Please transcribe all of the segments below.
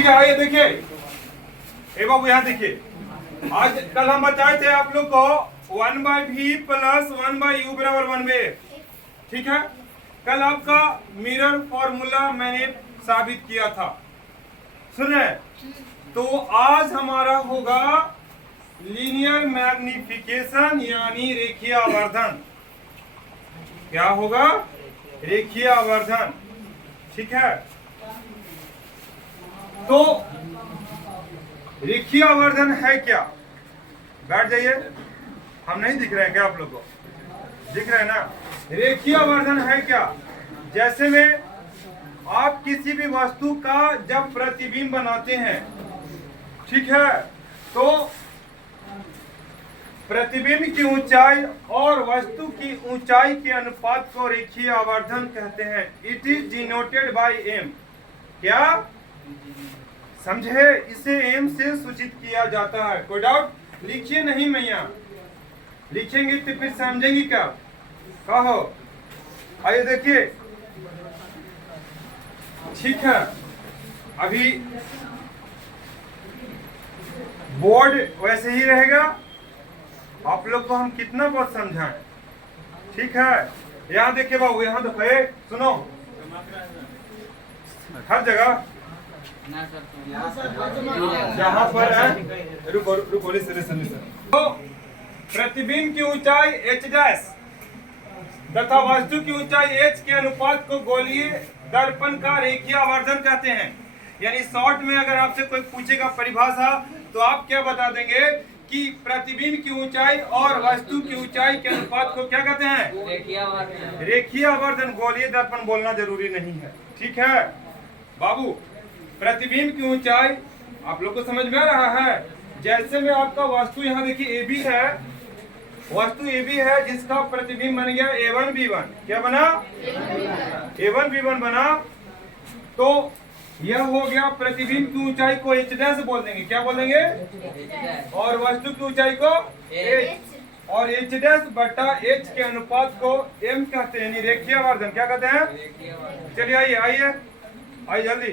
ठीक है, आइए देखिए। ए बाबू यहाँ देखिए, आज कल हम बताए थे आप लोग को 1/v प्लस 1/u बराबर 1/a। ठीक है, कल आपका मिरर फॉर्मूला मैंने साबित किया था, सुन रहे? तो आज हमारा होगा लीनियर मैग्निफिकेशन यानी रेखीय आवर्धन। क्या होगा? रेखीय आवर्धन। ठीक है, तो रेखीय आवर्धन है क्या? बैठ जाइए, हम नहीं दिख रहे हैं क्या आप लोगों को? दिख रहे हैं ना? रेखीय आवर्धन है क्या? जैसे में आप किसी भी वस्तु का जब प्रतिबिंब बनाते हैं, ठीक है, तो प्रतिबिंब की ऊंचाई और वस्तु की ऊंचाई के अनुपात को रेखीय आवर्धन कहते हैं। It is denoted by M. क्या समझे? इसे एम से सूचित किया जाता है। कोई डाउट? लिखिए नहीं, मैं यहाँ लिखेंगे तो फिर समझेंगे क्या? कहो, आइए देखिए। ठीक है, अभी बोर्ड वैसे ही रहेगा, आप लोग को हम कितना बहुत समझाएं। ठीक है, यहाँ देखिए बाबू, यहाँ तो सुनो, हर जगह जहाँ पर है, रुको रुको, लिसन। तो प्रतिबिंब की ऊंचाई h डैश तथा वस्तु की ऊंचाई h के अनुपात को गोलीय दर्पण का रेखीय आवर्धन कहते हैं। यानी शॉर्ट में अगर आपसे कोई पूछेगा परिभाषा, तो आप क्या बता देंगे कि प्रतिबिंब की ऊंचाई और वस्तु की ऊंचाई के अनुपात को क्या कहते हैं? रेखीय आवर्धन। गोलीय दर्पण बोलना जरूरी नहीं है। ठीक है बाबू, प्रतिबिंब की ऊंचाई आप लोग को समझ में आ रहा है? जैसे में आपका वस्तु यहाँ देखिए AB है, वस्तु AB है जिसका प्रतिबिंब बन गया A1B1। क्या बना? A1B1 बना। तो यह हो गया प्रतिबिंब की ऊंचाई को h डैश बोल देंगे। क्या बोल देंगे? और वस्तु की ऊंचाई को h, और h डैश बटा h के अनुपात को m कहते हैं, यानी रेखीय आवर्धन। क्या कहते हैं? चलिए आइए जल्दी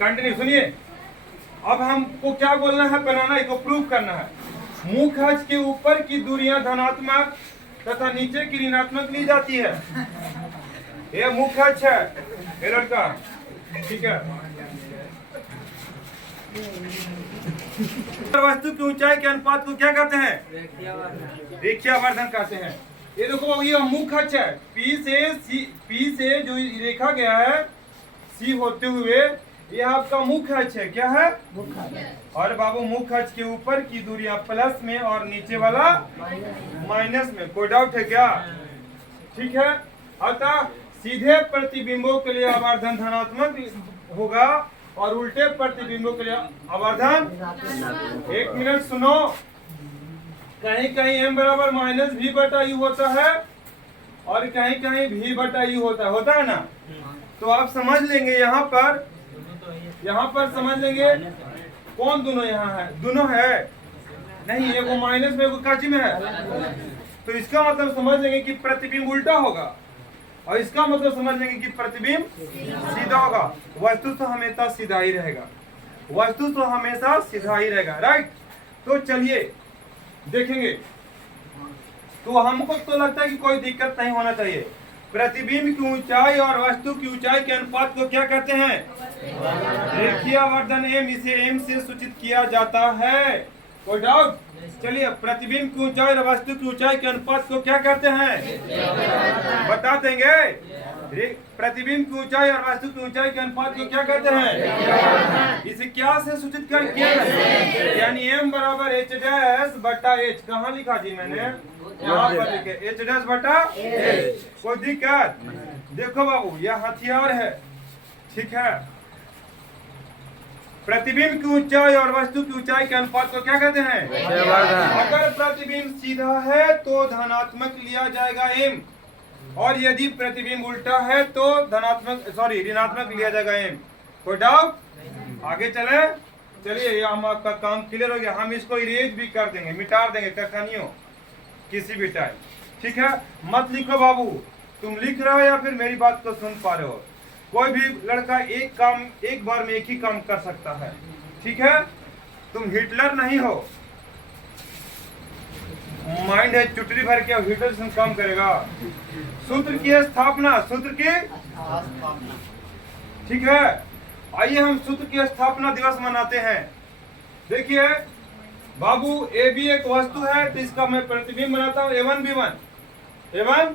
कंटिन्यू सुनिए। अब हमको क्या बोलना है? बनाना, इसको प्रूव करना है। मुख अक्ष के ऊपर की दूरियां धनात्मक तथा नीचे की ऋणात्मक ली जाती है। ये मुख अक्ष है, ये लड़का, ठीक है। वस्तु की ऊंचाई के अनुपात को क्या कहते हैं? रेखीय आवर्धन कहते हैं। ये देखो, ये मुख अक्ष है, P से जो रेखा गया है C होते हुए, ये आपका मुख्य अक्ष है। क्या है? और बाबू मुख्य अक्ष के ऊपर की दूरियां प्लस में और नीचे वाला माइनस में। कोई डाउट है क्या? ठीक है, अतः सीधे प्रतिबिंबों के लिए आवर्धन धनात्मक होगा और उल्टे प्रतिबिंबों के लिए आवर्धन। एक मिनट सुनो, कहीं कहीं m बराबर -v बटा u होता है और कहीं कहीं v बटा u होता है ना? तो आप समझ लेंगे यहाँ पर समझ लेंगे कौन दोनों यहाँ है? दोनों है नहीं, एगो माइनस में एगो काची में है। तो इसका मतलब समझ लेंगे कि प्रतिबिंब उल्टा होगा, और इसका मतलब समझ लेंगे कि प्रतिबिंब सीधा होगा। वस्तु तो हमेशा सीधा ही रहेगा, राइट? तो चलिए देखेंगे। तो हमको तो लगता है कि कोई दिक्कत नहीं होना चाहिए। प्रतिबिंब की ऊंचाई और वस्तु की ऊंचाई के अनुपात को क्या कहते हैं? रेखीय आवर्धन m। इसे m से सूचित किया जाता है। कोई डाउट? चलिए, प्रतिबिंब की ऊंचाई और वस्तु की ऊंचाई के अनुपात को क्या कहते हैं? बता देंगे। प्रतिबिंब की ऊंचाई और वस्तु की ऊंचाई के अनुपात को क्या कहते हैं? इसे क्या से सूचित किया है? यानी m बराबर h डैश बटा h। कहाँ लिखा जी मैंने? यहाँ पर लिखे h डैश बटा h। कोई दिक्कत? देखो बाबू, यह हथियार है, ठीक है। प्रतिबिंब की ऊंचाई और वस्तु की ऊंचाई के अनुपात को क्या कहते हैं? अगर प्रतिबिंब सीधा है तो धनात्मक लिया जाएगा m, और यदि प्रतिबिंब उल्टा है तो ऋणात्मक लिया जाएगा m। कोई डाउट? आगे चले। चलिए, ये हम आपका काम क्लियर हो गया। हम इसको इरेज भी कर देंगे, मिटा देंगे कखनियों किसी भी टाइम। ठीक है, मत लिखो बाबू, तुम लिख रहे हो या फिर मेरी बात को सुन पा रहे हो? कोई भी लड़का एक काम एक बार में एक ही काम कर सकता है, ठीक है। तुम हिटलर नहीं हो, माइंड है चुटरी भर के हिटलर से काम करेगा। सूत्र की स्थापना, सूत्र की, ठीक है। आइए हम सूत्र की स्थापना दिवस मनाते हैं। देखिए बाबू, ए बी एक वस्तु है तो इसका मैं प्रतिबिंब बनाता हूँ A1 B1, A1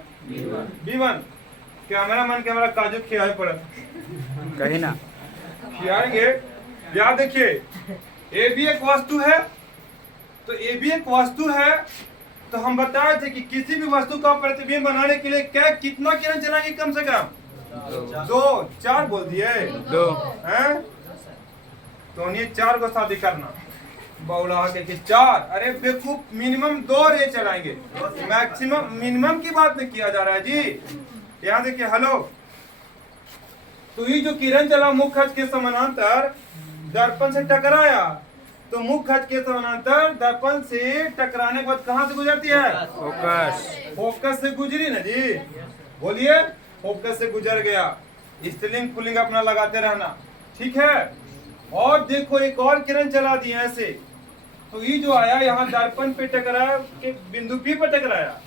B1। Camera मन के हमारा काजू खियाए पड़ा कहीं ना खियाएंगे। याद देखिए, ए बी एक वस्तु है तो ए बी एक वस्तु है तो हम बताए थे कि किसी भी वस्तु का प्रतिबिंब बनाने के लिए क्या कितना किरण चलाएंगे, कम से कम 2 4 बोल दिए 2 हैं। तो ये 4 को शादी करना बौला के 4, अरे बेवकूफ, मिनिमम 2 रे चलाएंगे, मैक्सिमम मिनिमम की बात नहीं किया जा रहा है जी। यहाँ देखिए, हेलो, तो ये जो किरण चला मुख्य अक्ष के समानांतर दर्पण से टकराया, तो मुख्य अक्ष के समानांतर दर्पण से टकराने के बाद कहां से गुजरती है? फोकस, फोकस से गुजरी ना जी, बोलिए, फोकस से गुजर गया। स्त्रीलिंग पुल्लिंग अपना लगाते रहना, ठीक है। और देखो एक और किरण चला दी ऐसे, तो ये जो आया यहाँ दर्पण पे टकराया के बिंदु P पर टकराया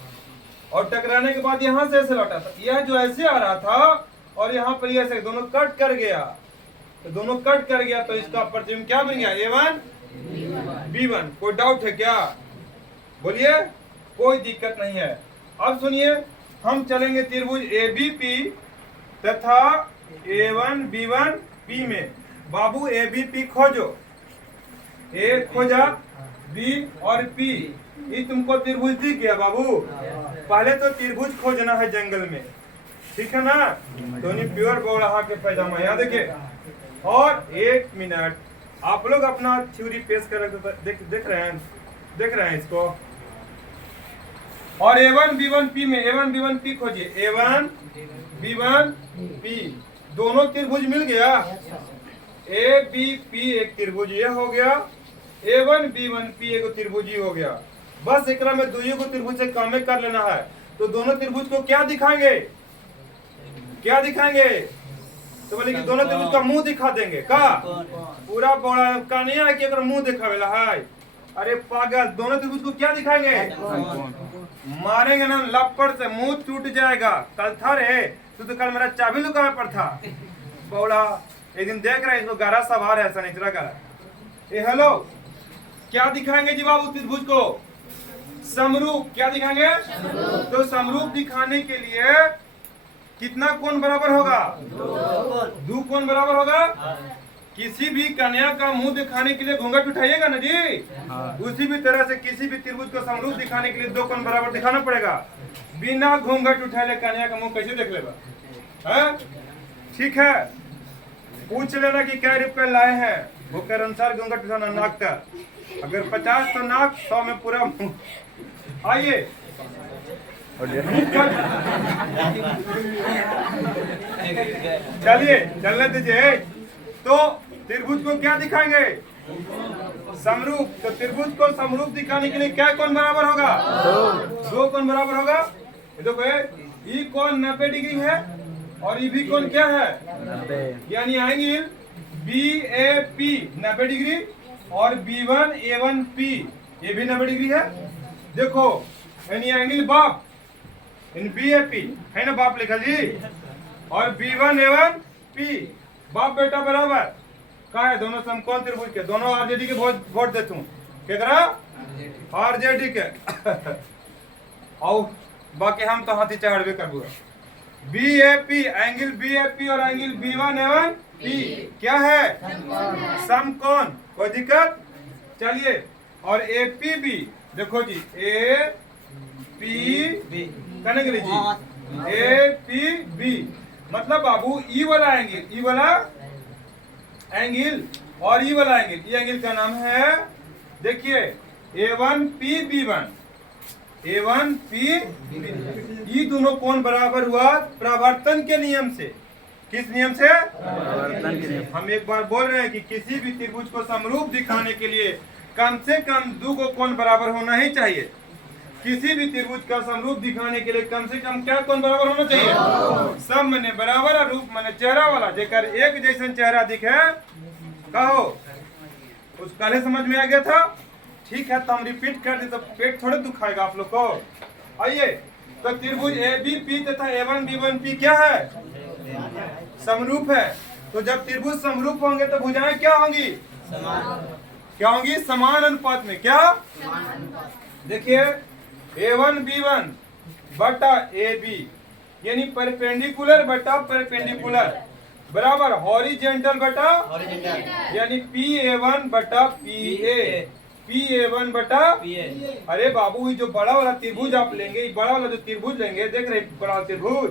और टकराने के बाद यहाँ से ऐसे लौटा था। यह जो ऐसे आ रहा था और यहाँ पर ये ऐसे दोनों कट कर गया, तो दोनों कट कर गया तो इसका प्रतिबिंब क्या बन गया? A1 B1। कोई डाउट है क्या? बोलिए, कोई दिक्कत नहीं है। अब सुनिए, हम चलेंगे त्रिभुज ABP तथा A1 B1 P में। बाबू ABP खोजो, A खोजा, B और P, ये तुमको त्रिभुज दिख गया बाबू। पहले तो त्रिभुज खोजना है जंगल में, ठीक है ना। तो नहीं प्योर बोला के पैजामा, यहाँ देखिए। और 1 मिनट आप लोग अपना थ्योरी पेश कर देख रहे हैं इसको। और A1 B1 P में A1 B1 P खोजिए, A1 B1 P, दोनों त्रिभुज मिल गया। ABP एक त्रिभुज ये हो गया, A1 B1 P एक त्रिभुज हो गया। बस एकरा में दुइयों को त्रिभुज से कामे कर लेना है। तो दोनों त्रिभुज को क्या दिखाएंगे? क्या दिखाएंगे? तो बोले कि दोनों त्रिभुज का मुंह दिखा देंगे का? पूरा बड़ा कहानिया है कि अगर मुंह दिखावेला है। अरे पागल, दोनों त्रिभुज को क्या दिखाएंगे? मारेंगे ना लपड़ से, मुंह टूट जाएगा। कल था रे, तो कल मेरा चाबी लुकाए पर था बौड़ा। एक दिन देख रहा है इसको, गारा सवार है सनिचरा गारा। ए हेलो, क्या दिखाएंगे जी बाबू त्रिभुज को? समरूप। क्या दिखाएंगे? तो समरूप दिखाने के लिए कितना कोण बराबर होगा? 2 कोण बराबर होगा। किसी भी कन्या का मुंह दिखाने के लिए घूंघट उठाइएगा ना जी। उसी भी तरह से किसी भी त्रिभुज को समरूप दिखाने के लिए 2 कोण बराबर दिखाना पड़ेगा। बिना घूंघट उठाए कन्या का मुंह कैसे देख लेगा? ठीक है, पूछ लेना कि क्या रुपए लाए हैं, वो कर अनुसार घूंघट उठाना नाक का। अगर 50 तो नाक, 100 में पूरा मुंह। आइए चलिए चलने दीजिए। तो त्रिभुज को क्या दिखाएंगे? समरूप। तो त्रिभुज को समरूप दिखाने के लिए क्या कोण बराबर होगा? 2 कोण बराबर होगा। देखो ये कोण 90 डिग्री है और ये भी कोण क्या है? यानी एंगल BAP 90 डिग्री और B1 A1P ये भी 90 डिग्री है। देखो यानी एंगल बाप इन BAP है ना, बाप लिखा जी। और B1 A1P बाप बेटा बराबर कहा है? दोनों समकोण त्रिभुज के, दोनों RJD के वोट देता हूँ। क्या करा? RJD के। और बाकी हम तो हाथी चढ़ कर BAP, एंगल BAP और एंगल B1 A1P क्या है? समकोण। कोई दिक्कत? चलिए, और APB देखो जी, APB कहने के लिए जी APB मतलब बाबू ई वाला एंगल, ई वाला एंगल और ई वाला एंगल, ये एंगल का नाम है देखिए A1P B1, A1P ये दोनों कोण बराबर हुआ प्रवर्तन के नियम से। किस नियम से? प्रवर्तन के नियम। हम एक बार बोल रहे हैं कि किसी भी त्रिभुज को समरूप दिखाने के लिए कम से कम 2 कोण बराबर होना ही चाहिए। किसी भी त्रिभुज का समरूप दिखाने के लिए कम से कम क्या कोण बराबर होना चाहिए? सब मने बराबर और रूप मने चेहरा वाला, जेकर एक जैसन चेहरा दिखे कहो। उस पहले समझ में आ गया था? ठीक है, तो हम रिपीट कर दे तो पेट थोड़े दुखाएगा आप लोग को। आइए, तो त्रिभुज ए बी पी तथा A1 B1 P क्या है? समरूप है। तो जब त्रिभुज समरूप होंगे तो भुजाएं क्या होंगी? क्या होंगी? समान अनुपात में। क्या? देखिए, A1 B1 बटा AB यानी परपेंडिकुलर बटा परपेंडिकुलर बराबर हॉरिजेंटल बटा यानी PA1 बटा PA, PA1 बटा अरे बाबू, ये जो बड़ा वाला त्रिभुज आप लेंगे, ये बड़ा वाला जो त्रिभुज लेंगे, देख रहे बड़ा त्रिभुज,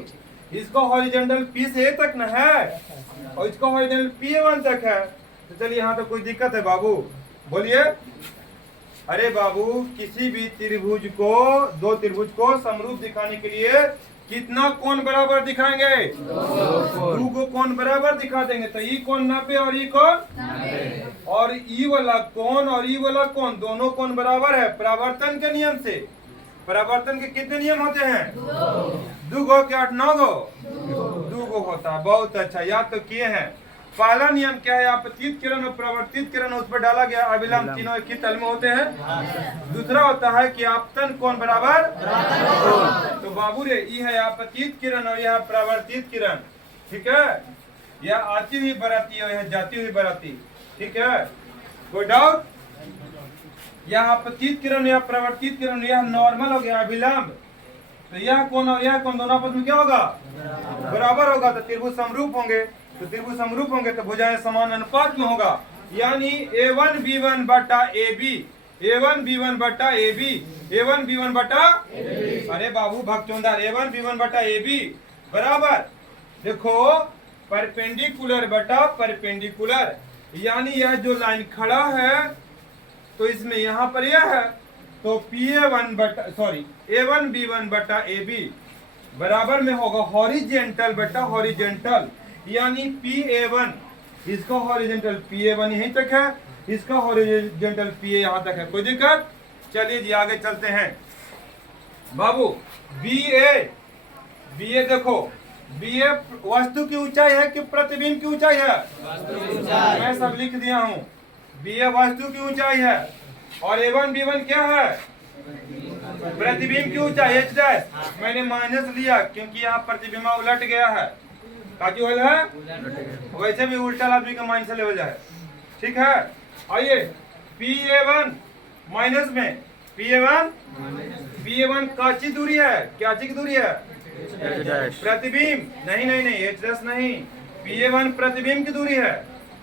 इसका हॉरिजेंटल P से A तक न है और इसका हॉरिजेंटल PA1 तक है। तो चलिए, यहाँ तो कोई दिक्कत है बाबू? बोलिए। अरे बाबू, किसी भी त्रिभुज को, दो त्रिभुज को समरूप दिखाने के लिए कितना कोण बराबर दिखाएंगे? दो को कोण बराबर दिखा देंगे। तो ई कोण 90 और ई कोण और ई वाला कोण और ई वाला कोण, दोनों कोण बराबर है परावर्तन के नियम से। परावर्तन के कितने नियम होते हैं? 2 गो के 8 9 गो 2 गो होता है। बहुत अच्छा, याद तो किए हैं। पहला नियम क्या है? आपतित किरण और प्रवर्तित किरण उस पर डाला गया अभिलंब तीनों एक ही तल में होते हैं। दूसरा होता है कि आपतन कोण बराबर। तो बाबू रे, यह है आपतित किरण और यह प्रवर्तित किरण। ठीक है, यह आती हुई बराती और यह जाती हुई बराती। ठीक है, कोई डाउट? यह आपतित किरण या प्रवर्तित किरण, यह नॉर्मल हो गया अभिलंब। तो यह कोण और यह कोण दोनों आपस में क्या होगा? बराबर होगा। तो त्रिभुज समरूप होंगे। तो त्रिभुज समरूप होंगे तो भुजाएं समान अनुपात में होगा, यानी A1 B1 बटा AB, A1 B1 बटा AB, A1 B1 बटा अरे बाबू भगचोंदार, A1 B1 बटा AB बराबर, देखो, परपेंडिकुलर बटा परपेंडिकुलर, यानी यह जो लाइन खड़ा है तो इसमें यहाँ पर यह है, तो A1 B1 बटा AB बराबर में होगा हॉरिजेंटल बटा हॉरिजेंटल, यानी PA1, इसका हॉरिजेंटल PA1 यहीं तक है, इसका हॉरिजेंटल PA यहाँ तक है। कोई दिक्कत? चलिए जी, आगे चलते हैं बाबू। BA देखो, BA वस्तु की ऊंचाई है कि प्रतिबिंब की ऊंचाई है? मैं सब लिख दिया हूँ। BA वस्तु की ऊंचाई है और A1 B1 क्या है? प्रतिबिंब की ऊंचाई H'। मैंने माइनस लिया क्योंकि यहाँ प्रतिबिंब उलट गया है। काजी हो है? वैसे भी उल्टा आदमी का माइनस लेवल जाए। ठीक है, आइए PA1 माइनस में PA1 काची दूरी है? क्या की दूरी है? प्रतिबिंब नहीं H' नहीं, PA1 प्रतिबिंब की दूरी है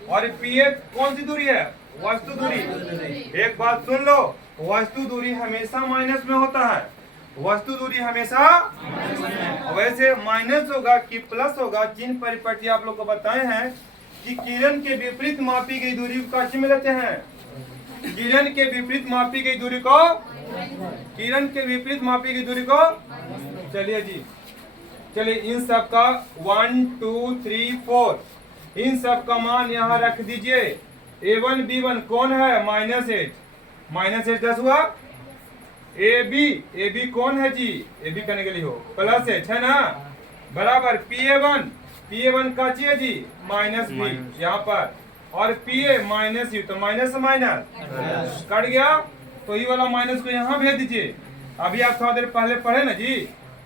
और PA कौन सी दूरी है? वस्तु दूरी। एक बात सुन लो, वस्तु दूरी हमेशा माइनस में होता है। वस्तु दूरी हमेशा वैसे माइनस होगा कि प्लस होगा। चिन्ह परिपटी आप लोग को बताए हैं कि किरण के विपरीत मापी गई दूरी को काची में लेते हैं? किरण के विपरीत मापी गई दूरी को, किरण के विपरीत मापी गई दूरी को। चलिए जी, चलिए इन सब का 1 2 3 4 इन सब का मान यहाँ रख दीजिए। A1 B1 कौन है? -H 10 हुआ। AB कौन है जी? AB करने के लिए हो +H है ना, बराबर PA1 काची है जी? -B यहाँ पर, और PA -U, तो माइनस से माइनस कट गया, तो ये वाला माइनस को यहाँ भेज दीजिए। अभी आप थोड़ा देर पहले पढ़े ना जी,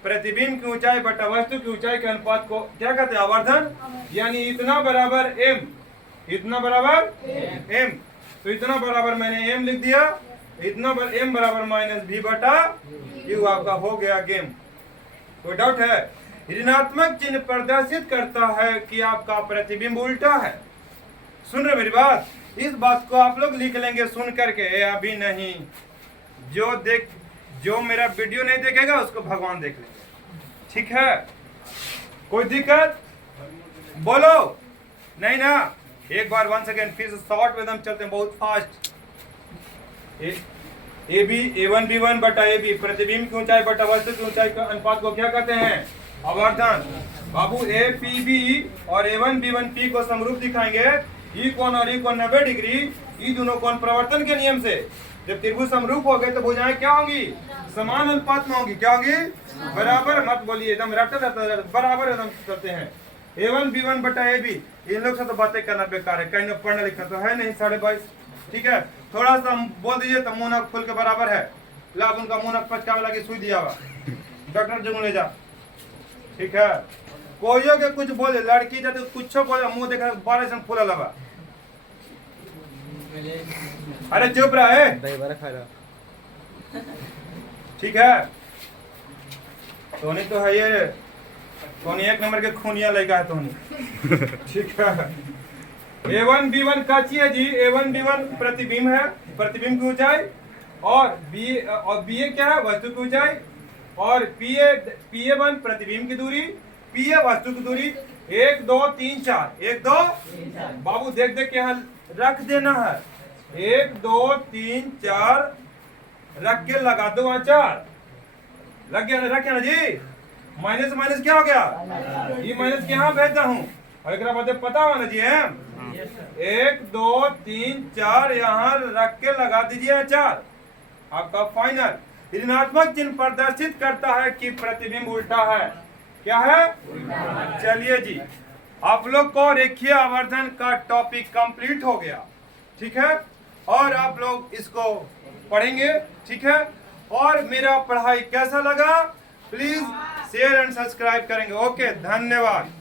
प्रतिबिंब की ऊंचाई बटा वस्तु की ऊंचाई के अनुपात को क्या कहते हैं? आवर्धन, यानी इतना बराबर M, इतना बराबर M, तो इतना बराबर मैंने M लिख दिया, इतना M बराबर -B बटा U आपका हो गया गेम। कोई डाउट है? ऋणात्मक चिन्ह प्रदर्शित करता है कि आपका प्रतिबिंब उल्टा है। सुन रहे मेरी बात? इस बात को आप लोग लिख लेंगे सुन करके, अभी नहीं। जो मेरा वीडियो नहीं देखेगा उसको भगवान देख लेंगे। ठीक है, कोई दिक्कत? बोलो नहीं ना? एक बार वंस अगेन फिर से शॉर्ट में एकदम चलते हैं, बहुत फास्ट। A1 B1 बटा AB प्रतिबिंब की ऊंचाई बटा वस्तु की ऊंचाई के अनुपात को क्या कहते हैं? आवर्धन। बाबू APB और A1 B1 P को समरूप दिखाएंगे। ई कोण और ई कोण 90 डिग्री, ई दोनों कोण प्रवर्तन के नियम से। जब त्रिभुज समरूप हो गए तो भुजाएं क्या होंगी? समान अनुपात में होंगी। क्या होगी? बराबर। मत बोलिए, एकदम रटते बराबर एकदम करते हैं। A1 B1 बटा AB, इन लोग से तो बातें करना बेकार है, कहीं पढ़ना लिखा तो है नहीं 22.5। ठीक है, थोड़ा सा बोल दीजिए तो मुंह नाक फूल के बराबर है। लाभ उनका मुंह नाक पचकावे लगी सुई दिया हुआ, डॉक्टर जगह ले जा। ठीक है, कोइयो के कुछ बोले, लड़की जाते कुछ बोले, मुंह देखा 12 से फूला लगा। अरे चुप रहे। ठीक है, टोनी तो है ये, टोनी एक नंबर के खूनिया लड़का है टोनी। ठीक है, A1 B1 काची है जी? A1 B1 प्रतिबिंब है, प्रतिबिंब की ऊंचाई, और BA क्या है? वस्तु की ऊंचाई, और PA1 प्रतिबिंब की दूरी, PA वस्तु की दूरी। 1 2 3 4, 1 2 बाबू देख देख के यहाँ रख देना है। 1 2 3 4 रख के लगा दो वहाँ 4 लग गया ना? रखे ना जी? माइनस माइनस क्या हो गया? ये माइनस के यहाँ भेजता हूँ, और एक बात पता हो ना जी? है 1 2 3 4 यहाँ रख के लगा दीजिए 4। आपका फाइनल ऋणात्मक चिन्ह प्रदर्शित करता है कि प्रतिबिंब उल्टा है। क्या है? चलिए जी, आप लोग को रेखीय आवर्धन का टॉपिक कंप्लीट हो गया। ठीक है, और आप लोग इसको पढ़ेंगे। ठीक है, और मेरा पढ़ाई कैसा लगा प्लीज शेयर एंड सब्सक्राइब करेंगे। ओके, धन्यवाद।